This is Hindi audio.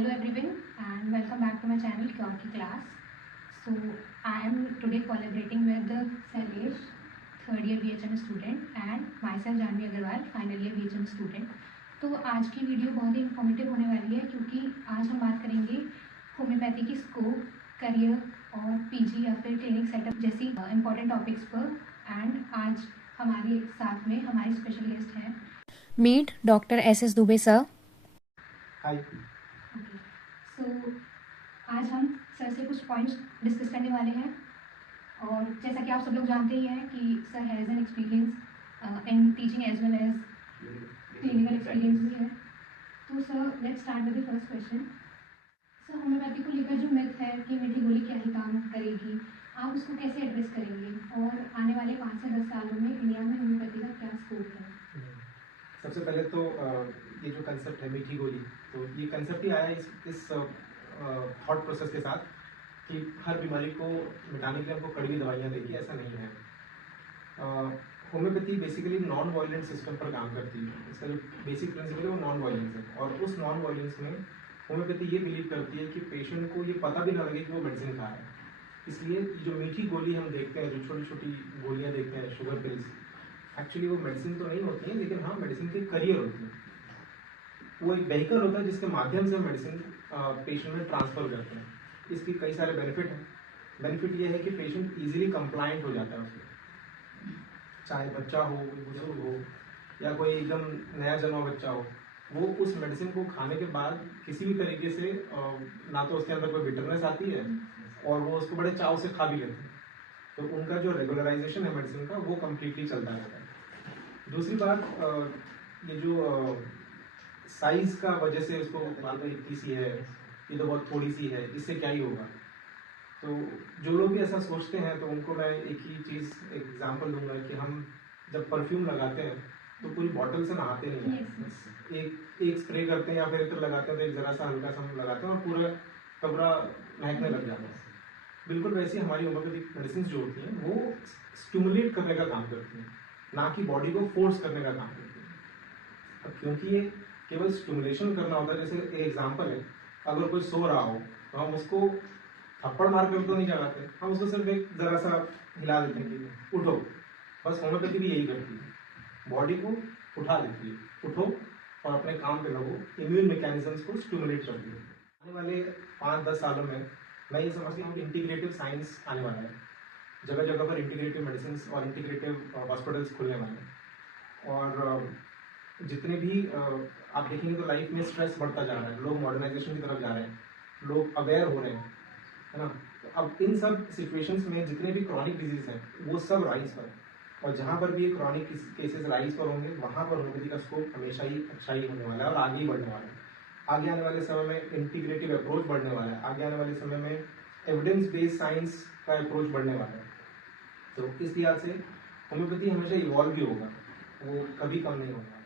Hello everyone and welcome back to my channel Cure की Class. So I am today collaborating with Sailesh, third year BHM student and myself Janvi Agarwal, final year BHM student. तो आज की वीडियो बहुत ही इन्फॉर्मेटिव होने वाली है क्योंकि आज हम बात करेंगे होम्योपैथी की स्कोप, करियर और पीजी या फिर क्लिनिक सेटअप जैसी इम्पॉर्टेंट टॉपिक्स पर. एंड आज हमारे साथ में हमारे स्पेशल गेस्ट हैं. Meet doctor SS Dubey sir. Hi. So आज हम सर से कुछ पॉइंट्स डिस्कस करने वाले हैं और जैसा कि आप सब लोग जानते ही हैं कि sir has an experience in teaching as well as clinical experience भी है. तो sir let's start with the first question. Sir homeopathy को लेकर जो मिथ है कि मीठी गोली क्या ही काम करेगी, आप उसको कैसे एड्रेस करेंगे और आने वाले 5 से 10 सालों में इंडिया में होम्योपैथी का क्या स्कोप है? सबसे पहले तो ये जो कंसेप्ट है मीठी गोली, तो ये कंसेप्ट ही आया इस थॉट प्रोसेस के साथ कि हर बीमारी को मिटाने के लिए हमको कड़वी दवाइयाँ देगी, ऐसा नहीं है. Homeopathy basically non violent system पर काम करती है. इसका जो बेसिक प्रिंसिपल है वो नॉन वायलेंस है और उस नॉन वायलेंस में होम्योपैथी ये बिलीव करती है कि पेशेंट को ये पता भी ना लगे कि वो मेडिसिन खा रहा है. इसलिए जो मीठी गोली हम देखते हैं, जो छोटी छोटी गोलियाँ देखते हैं, शुगर पिल्स, एक्चुअली वो मेडिसिन तो नहीं होती हैं, लेकिन हाँ मेडिसिन के करियर होती है. वो एक व्हीकल होता है जिसके माध्यम से मेडिसिन पेशेंट में ट्रांसफर करते हैं. इसकी कई सारे बेनिफिट हैं. बेनिफिट ये है कि पेशेंट इजीली कंप्लाइंट हो जाता है उसमें, चाहे बच्चा हो, बुजुर्ग हो या कोई एकदम नया जन्मा बच्चा हो. वो उस मेडिसिन को खाने के बाद किसी भी तरीके से ना तो उसके अंदर कोई बिटरनेस आती है और वो उसको बड़े चाव से खा भी लेते हैं. तो उनका जो रेगुलराइजेशन है मेडिसिन का वो कम्प्लीटली चलता रहता है. दूसरी बात, ये जो साइज का वजह से उसको इतनी सी है, ये तो बहुत थोड़ी सी है, इससे क्या ही होगा. तो जो लोग भी ऐसा सोचते हैं तो उनको मैं एक ही चीज़ एग्जांपल दूंगा कि हम जब परफ्यूम लगाते हैं तो पूरी बॉटल से नहाते नहीं हैं. एक स्प्रे करते हैं या फिर इत्र लगाते हैं तो एक ज़रा सा हल्का सा लगाते हैं और पूरा कमरा महकने लग जाता है. बिल्कुल वैसे हमारी होम्योपैथिक मेडिसिन जो होती हैं वो स्टिमुलेट करने का काम करती हैं, ना कि बॉडी को फोर्स करने का काम करती है. अब क्योंकि ये केवल स्टिमुलेशन करना होता है, जैसे एग्जांपल है, अगर कोई सो रहा हो तो हम उसको थप्पड़ मार कर तो नहीं जगाते, हम उसको सिर्फ एक जरा सा हिला देते हैं कि उठो. बस होम्योपैथी भी यही करती है, बॉडी को उठा देती है, उठो और अपने काम पे लगो, इम्यून मैकेनिज्म्स को स्टिमुलेट करती है. आने वाले 5-10 सालों में मैं ये समझती हूँ कि इंटीग्रेटिव साइंस आने वाला है. जगह जगह पर इंटीग्रेटिव मेडिसिन और इंटीग्रेटिव हॉस्पिटल्स खुलने वाले हैं. और जितने भी आप देखेंगे तो लाइफ में स्ट्रेस बढ़ता जा रहा है, लोग मॉडर्नाइजेशन की तरफ जा रहे हैं, लोग अवेयर हो रहे हैं, है ना. तो अब इन सब सिचुएशंस में जितने भी क्रॉनिक डिजीज हैं वो सब राइज पर है और जहाँ पर भी ये क्रॉनिक केसेस राइज पर होंगे वहाँ पर होम्योपैथी का स्कोप हमेशा ही अच्छा ही होने वाला है और आगे ही बढ़ने वाला है. आगे आने वाले समय में इंटीग्रेटिव अप्रोच बढ़ने वाला है. आगे आने वाले समय में एविडेंस बेस्ड साइंस का अप्रोच बढ़ने वाला है. तो इस लिहाज से होम्योपैथी हमेशा इवॉल्व भी होगा, वो कभी कम नहीं होगा.